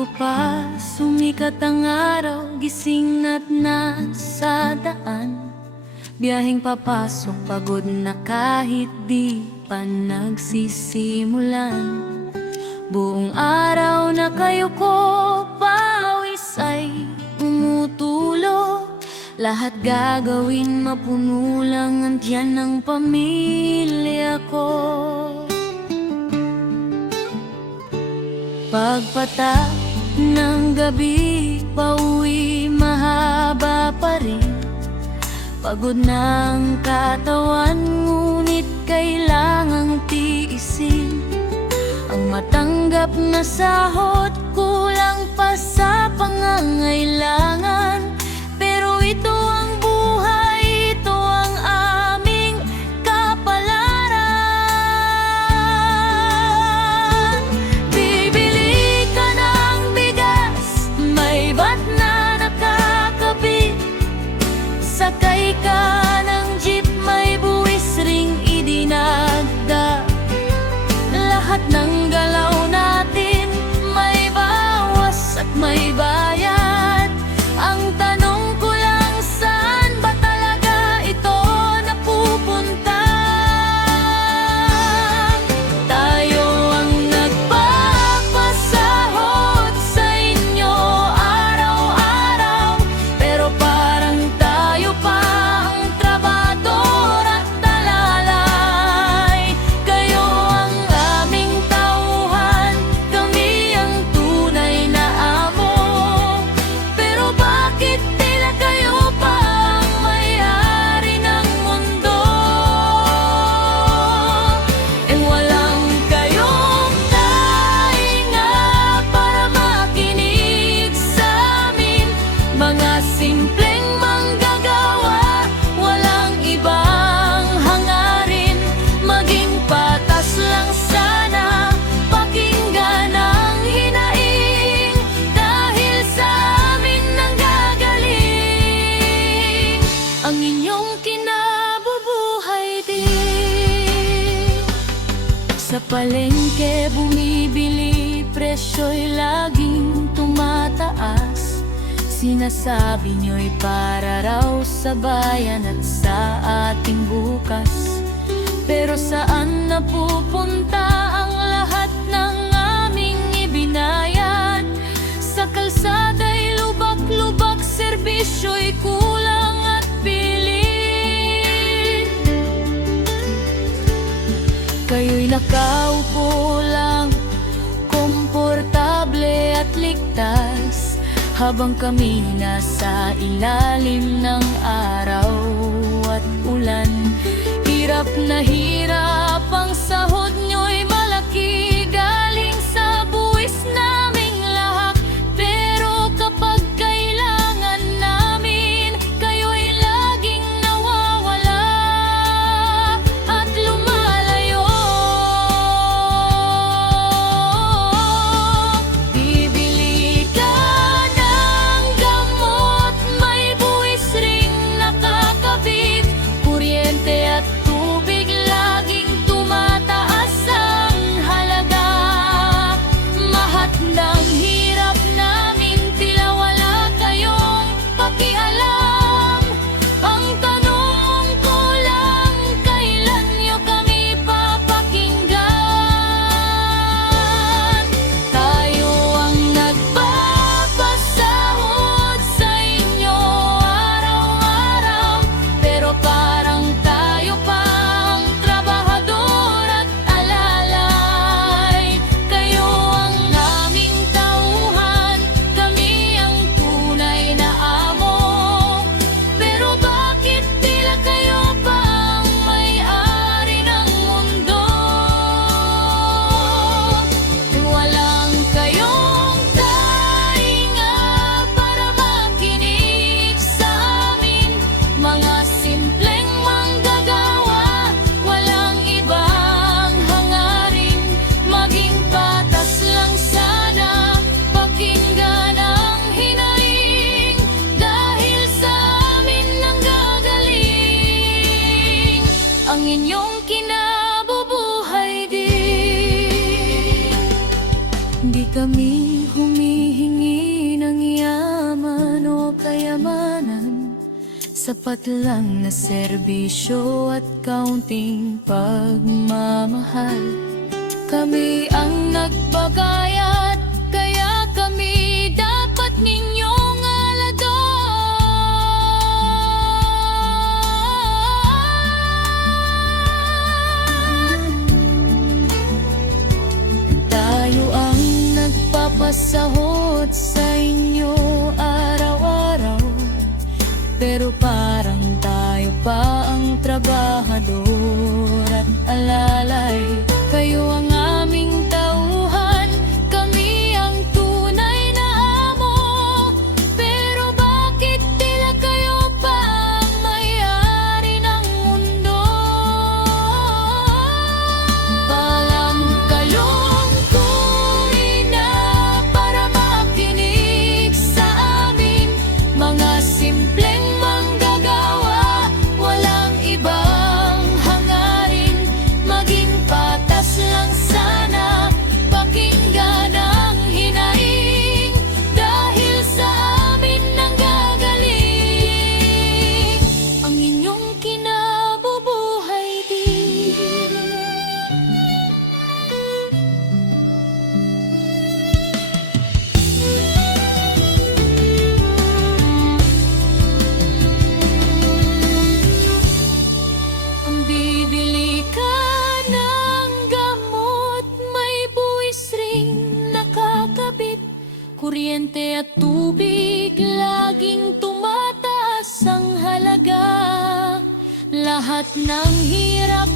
Bago pa sumikat ang araw, gising na't nasa daan. Biyaheng papasok, pagod na kahit di pa nagsisimulan. Buong araw na kayo ko, pawis ay umutulo. Lahat gagawin, mapuno lang ang tiyan ng pamilya ko. Pagpatak ng gabi, pauwi mahaba pa rin. Pagod ng katawan, ngunit kailangang tiisin. Ang matanggap na sahod, kulang pa sa pangangailangan. Pero ito ang buhay, ito ang aming kapalaran. Bibili ka ng bigas, may bat na nakakabit. Sakay ka ng jeep, may buwis ring idinagdag. Lahat ng galaw natin, may bawas at may bayad. Ang tanong ko lang, saan ba talaga ito napupunta? Tayo ang nagpapasahod sa inyo araw-araw, pero parang tayo pa ang trabador at talalay. Kayo ang aming tauhan, kami ang tunay na amo. Pero bakit tila kayo pa ang may-ari ng mundo? Walang kayong tainga para makinig sa amin. Mga simpleng manggagawa, walang ibang hangarin. Maging patas lang sana, pakinggan ang hinaing. Dahil sa amin nanggagaling ang inyong kinabubuhay din. Sa palengke bumibili, presyo'y laging tumataas. Sinasabi nyo'y para raw sa bayan at sa ating bukas. Pero saan napupunta ang lahat ng aming ibinayad? Sa kalsada'y lubak-lubak, serbisyo'y kulang at pilit. Kayo'y nakaupo lang, komportable at ligtas, habang kami nasa ilalim ng araw at ulan. Hirap na hirap ang sahod nyo'y malaki, galing sa buwis naming lahak. Pero kapag kailangan namin, kayo'y laging nawawala at lumalayo. Bibili ka ng gamot, may buwis ring nakakabit. Kuryente at tubig laging tumataas sa Sapat lang na serbisyo at kaunting pagmamahal. Kami ang nagbagayat, kaya kami dapat ninyong alagaan. Tayo ang nagpapasahod sa inyo araw-araw, pero parang tayo pa ang trabahador at alalay. Kayo ang aming tauhan, kami ang tunay na amo. Pero bakit tila kayo pa ang may-ari ng mundo? Palang kalungkurin na para makinig sa amin, mga simpleng manggagawa, walang ibang hangarin. Maging patas lang sana, pakinggan ang hinaing, dahil sa amin nanggagaling ang inyong kinabubuhay din. Ang bibili ka ng gamot, may buwis ring nakakabit. Kuryente at tubig, laging tumataas ang halaga. Lahat ng hirap